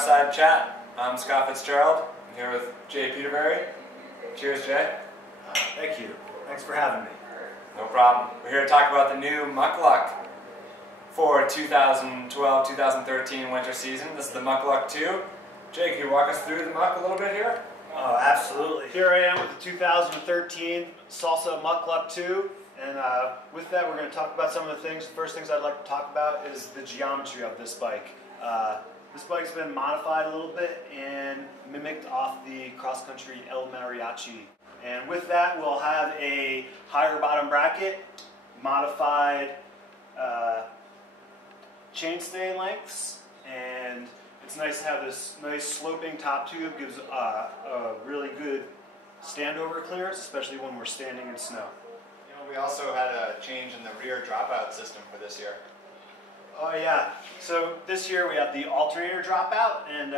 Fireside Chat. I'm Scott Fitzgerald. I'm here with Jay Petervary. Cheers, Jay. Thank you. Thanks for having me. No problem. We're here to talk about the new Mukluk for 2012-2013 winter season. This is the Mukluk 2. Jay, can you walk us through the Muck a little bit here? Oh, absolutely. Here I am with the 2013 Salsa Mukluk 2. And with that, we're going to talk about some of the things. The first things I'd like to talk about is the geometry of this bike. This bike's been modified a little bit and mimicked off the cross-country El Mariachi. And with that, we'll have a higher bottom bracket, modified chainstay lengths, and it's nice to have this nice sloping top tube. Gives a really good standover clearance, especially when we're standing in snow. We also had a change in the rear dropout system for this year. Oh yeah, so this year we have the alternator dropout, and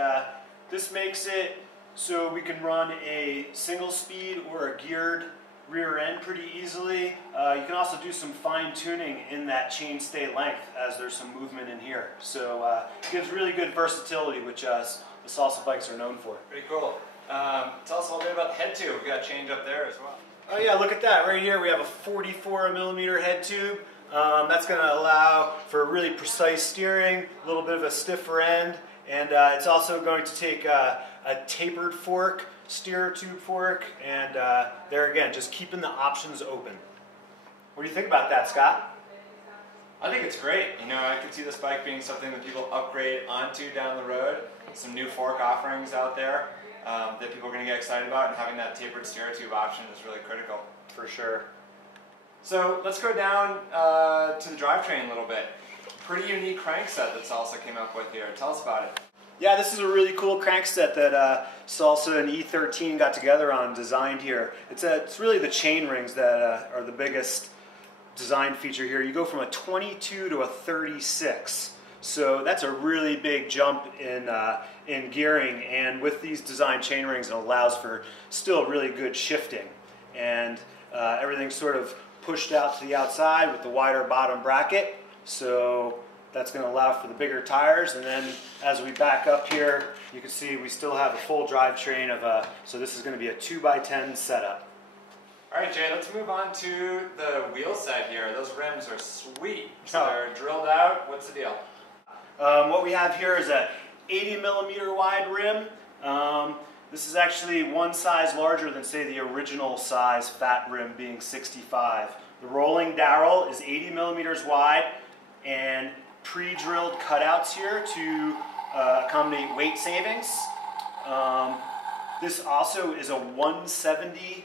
this makes it so we can run a single speed or a geared rear end pretty easily. You can also do some fine tuning in that chainstay length as there's some movement in here. So it gives really good versatility, which the Salsa bikes are known for. Pretty cool. Tell us a little bit about the head tube. We've got a change up there as well. Oh yeah, look at that. Right here we have a 44mm head tube. That's going to allow for really precise steering, a little bit of a stiffer end, and it's also going to take a tapered fork, steer tube fork, and there again, just keeping the options open. What do you think about that, Scott? I think it's great. You know, I could see this bike being something that people upgrade onto down the road. Some new fork offerings out there that people are going to get excited about, and having that tapered steer tube option is really critical. For sure. So let's go down to the drivetrain a little bit. Pretty unique crankset that Salsa came up with here. Tell us about it. Yeah, this is a really cool crankset that Salsa and E13 got together on, designed here. It's really the chain rings that are the biggest design feature here. You go from a 22 to a 36. So that's a really big jump in gearing, and with these design chain rings it allows for still really good shifting. And everything's sort of pushed out to the outside with the wider bottom bracket, so that's going to allow for the bigger tires. And then as we back up here, you can see we still have a full drivetrain of so this is going to be a 2x10 setup. Alright Jay, let's move on to the wheel set here. Those rims are sweet. So they're drilled out. What's the deal? What we have here is a 80mm wide rim. This is actually one size larger than, say, the original size fat rim being 65. The rolling barrel is 80mm wide, and pre-drilled cutouts here to accommodate weight savings. This also is a 170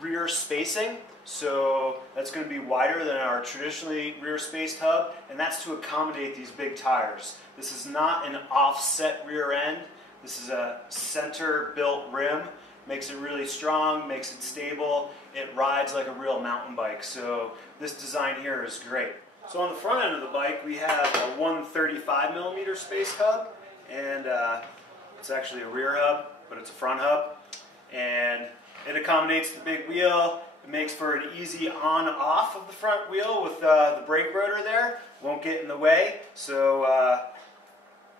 rear spacing, so that's going to be wider than our traditionally rear spaced hub, and that's to accommodate these big tires. This is not an offset rear end. This is a center built rim. Makes it really strong, makes it stable. It rides like a real mountain bike, so this design here is great. So on the front end of the bike we have a 135mm spaced hub, and it's actually a rear hub, but it's a front hub, and it accommodates the big wheel. It makes for an easy on-off of the front wheel with the brake rotor there. Won't get in the way. So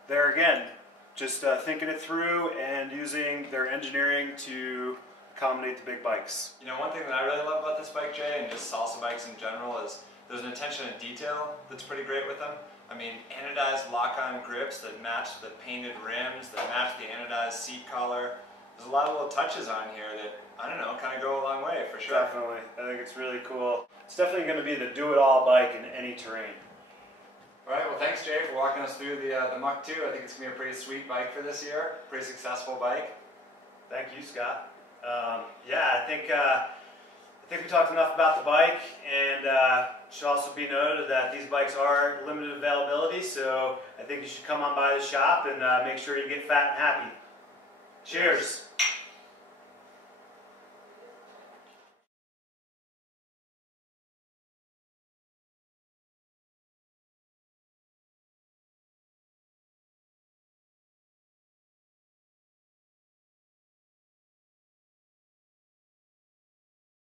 there again, just thinking it through and using their engineering to accommodate the big bikes. You know, one thing that I really love about this bike, Jay, and just Salsa bikes in general, is there's an attention to detail that's pretty great with them. I mean, anodized lock-on grips that match the painted rims, that match the anodized seat collar. There's a lot of little touches on here that, I don't know, kind of go a long way for sure. Definitely. I think it's really cool. It's definitely going to be the do-it-all bike in any terrain. All right, well thanks Jay for walking us through the Muck 2. I think it's going to be a pretty sweet bike for this year. Pretty successful bike. Thank you, Scott. Yeah, I think we talked enough about the bike, and it should also be noted that these bikes are limited availability, so I think you should come on by the shop and make sure you get fat and happy. Cheers.